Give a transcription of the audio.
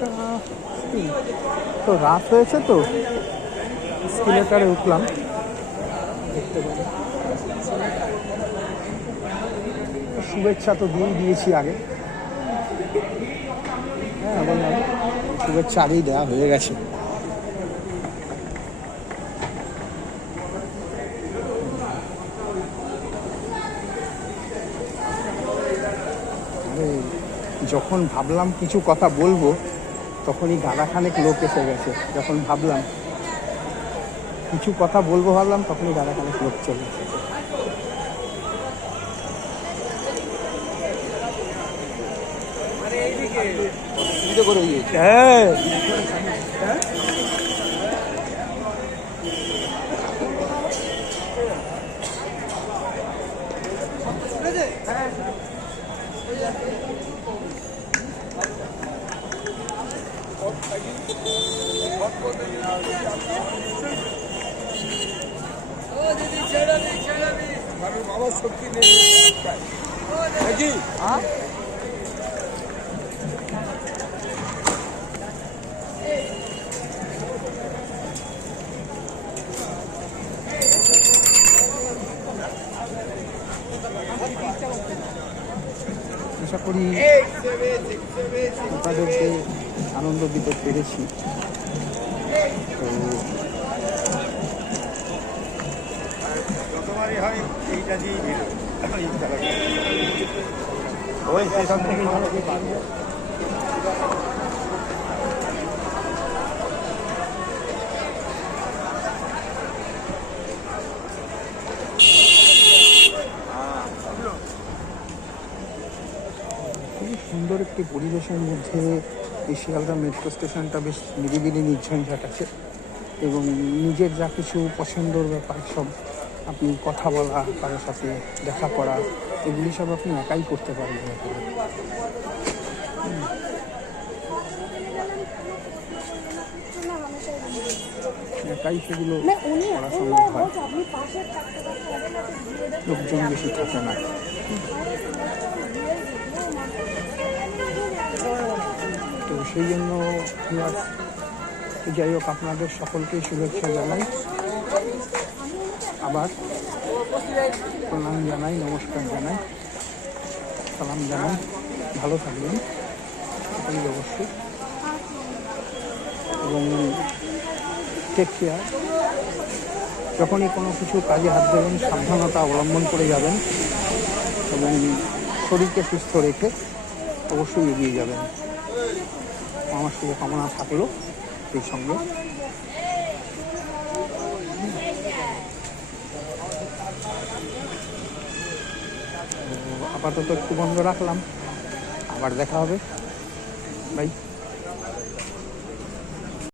একটা তো রাত হয়েছে, তো স্কেলেটারে উঠলাম, দেখতে পারি। শুভেচ্ছা তো দিয়েছি আগে, হ্যাঁ বললাম শুভেচ্ছা আগেই দেওয়া হয়ে গেছে। যখন ভাবলাম কিছু কথা বলবো, তখনই গাদাখানেক লোক এসে গেছে। যখন ভাবলাম কিছু কথা বলবো, ভাবলাম তখনই গাদাখানেক লোক চলে এসেছে। হ্যাঁ বাবা শক্তি নেই নাকি? আশা করি আপনাদেরকে আনন্দ দিতে পেরেছি। তো যতবারই হয় এইটা দিয়েই ভিড় ওই সেখান থেকে খুবই সুন্দর একটি পরিবেশের মধ্যে এই শিয়ালদা মেট্রো স্টেশনটা বেশ নিরিবিলি নির্ঝঞ্ঝাট আছে, এবং নিজের যা কিছু পছন্দর ব্যাপার সব আপনি কথা বলা, কারোর সাথে দেখা করা, এগুলি সব আপনি একাই করতে পারবেন। একাই সেগুলো করা সম্ভব হয়, লোকজন বেশি থাকে না। তো সেই জন্য যাই হোক, আপনাদের সকলকেই শুভেচ্ছা জানাই, আবার প্রণাম জানাই, নমস্কার জানাই, সালাম জানাই। ভালো থাকবেন সকলেই অবশ্যই, এবং টেক কেয়ার। যখনই কোনো কিছু কাজে হাত দেবেন সাবধানতা অবলম্বন করে যাবেন, এবং শরীরকে সুস্থ রেখে অবশ্যই এগিয়ে যাবেন। আমার শুভকামনা থাকলো এই সঙ্গে। আপাতত একটু বন্ধ রাখলাম, আবার দেখা হবে, বাই।